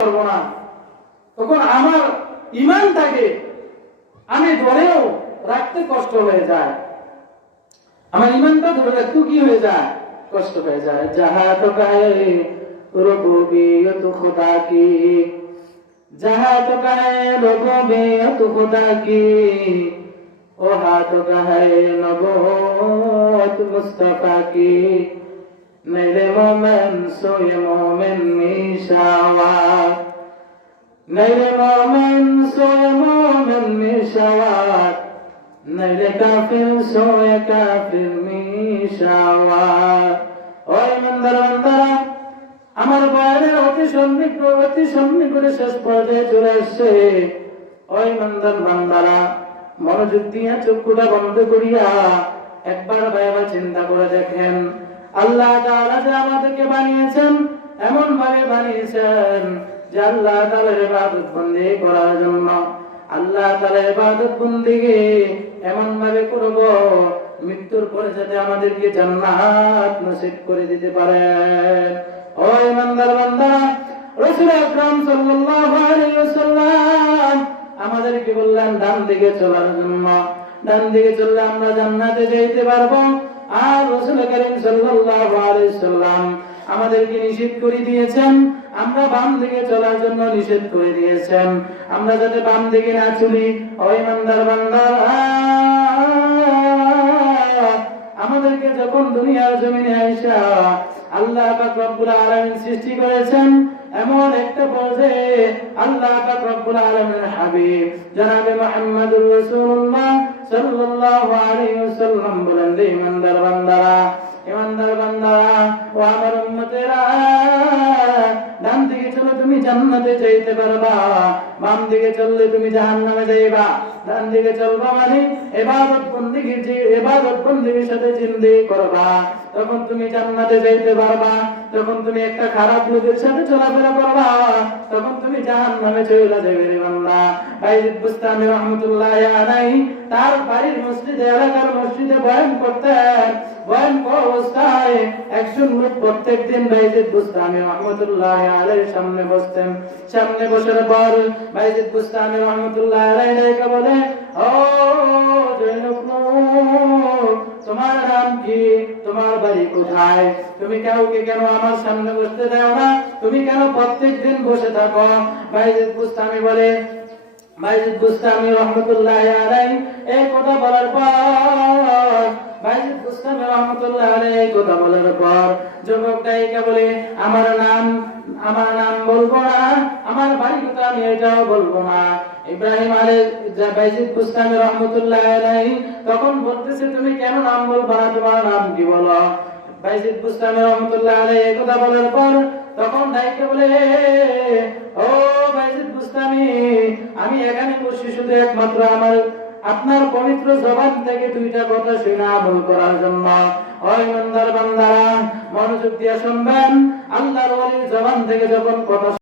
করবো না, তখন আমার ঈমানটাকে আমি ধরেও রাখতে কষ্ট হয়ে যায়, আমার ঈমানটা ধরে রাখতে কি হয়ে যায়, কষ্ট হয়ে যায়। জাহা তো কাহে রুবুবিয়ত খুদা কি, जहाँ तो कहे रबूबियत खुदा की, वहाँ तो कहे नबूवत मुस्तफा की। मेरे मोमिन सोए मोमिन निशावार, मेरे मोमिन सोए मोमिन निशावार, मेरे काफिर सोए काफिर निशावार। ओए मंदर मंदरा আমার বয়ানের অতি সন্নিকটে শেষ পর্যায়ে চলে আসছে। ওই মন্দার বান্দারা মনোযোগ দিয়ে চক্ষুটা বন্ধ করিয়া একবার ভাইবা চিন্তা করে দেখেন, আল্লাহ তাআলা যে আমাদেরকে বানিয়েছেন এমন ভাবে বানিয়েছেন যে আল্লাহ তাআলার ইবাদত বন্দেগি করার জন্য। আল্লাহ তাআলার ইবাদত বন্দেগি এমন ভাবে করব মৃত্যুর পরে যাতে আমাদেরকে জান্নাত নসিব করে দিতে পারেন। ও ইমানদার বান্দারা, রাসূল আকরাম সাল্লাল্লাহু আলাইহি ওয়াসাল্লাম আমাদেরকে বললেন ডান দিকে চলার জন্য। ডান দিকে চললে আমরা জান্নাতে যেতে পারবো। আর রাসূল করিম সাল্লাল্লাহু আলাইহি ওয়াসাল্লাম আমাদেরকে নিষেধ করে দিয়েছেন, আমরা বাম দিকে চলার জন্য নিষেধ করে দিয়েছেন, আমরা যাতে বাম দিকে না চলি। ও ইমানদার বান্দারা, আমাদেরকে যখন দুনিয়ার জমিনে আইসা আল্লাহ পাক রব্বুল আলামিন সৃষ্টি করেছেন, এমন একটা পর্যায়ে আল্লাহ পাক রব্বুল আলামিনের হাবিব জনাবে মুহাম্মদুর রাসূলুল্লাহ সাল্লাল্লাহু আলাইহি ওয়াসাল্লাম বলেন, ইমানদার বান্দারা, ইমানদার বান্দারা ও আমার উম্মতেরা, ডান দিকে চলে তুমি জান্নাতে যাইতে পারবা, বাম দিকে চললে তুমি জাহান্নামে যাইবা। ডান দিকে চলবা মানে ইবাদত বন্দেগীর সাথে জিন্দেগি করবা, তখন তুমি জান্নাতে যাইতে পারবা। যখন তুমি একটা খারাপ লোকের সাথে চলাফেরা করবা, তখন তুমি জাহান্নামে চলে যাবে রে বান্দা। বাইজিদ বুস্তামি রাহমাতুল্লাহি আলাইহি তার বাড়ির মসজিদে, এলাকার মসজিদে বয়ান করতেন। বয়ান অবস্থায় একজন লোক প্রত্যেকদিন বাইজিদ বুস্তামি রাহমাতুল্লাহি আলাইহির সামনে বসতেন। সামনে বসার পর বাইজিদ বুস্তামি রাহমাতুল্লাহি আলাইহি বলে, ও জৈনব, তোমার নাম কি, তোমার বাড়ি কোথায়, তুমি কাউকে কেন আমার সামনে বসতে দাও না, তুমি কেন প্রত্যেকদিন বসে থাকো? বাইজিদ বুস্তামি বলে, বাইজিদ বুস্তামি রাহমাতুল্লাহি আলাইহি এই কথা বলার পর, বাইজিদ বুস্তামি রাহমাতুল্লাহি আলাইহি এই কথা বলার পর যুবকটাকে বলে, আমার নাম বলবো না, আমার বাড়ি কোথায় আমি এটাও বলবো না। ইব্রাহিম বাইজিদ বুস্তামি রাহমাতুল্লাহি আলাইহি তখন বলতেছে, তুমি কেন নাম বলবো না, তোমার নাম কি বলো? বাইজিদ বুস্তামি রাহমাতুল্লাহি আলাইহি এই কথা বলার পর তখন ডাইকে বলে, ও বাইজিদ বুস্তামি, আমি এখানে বসে শুধু একমাত্র আপনার পবিত্র জবান থেকে দুইটা কথা শুনে আমল করার জন্য। ও ইমানদার বান্দারা, মনোযোগ দিয়ে শুনবেন, আল্লাহর ওলির জবান থেকে যখন কথা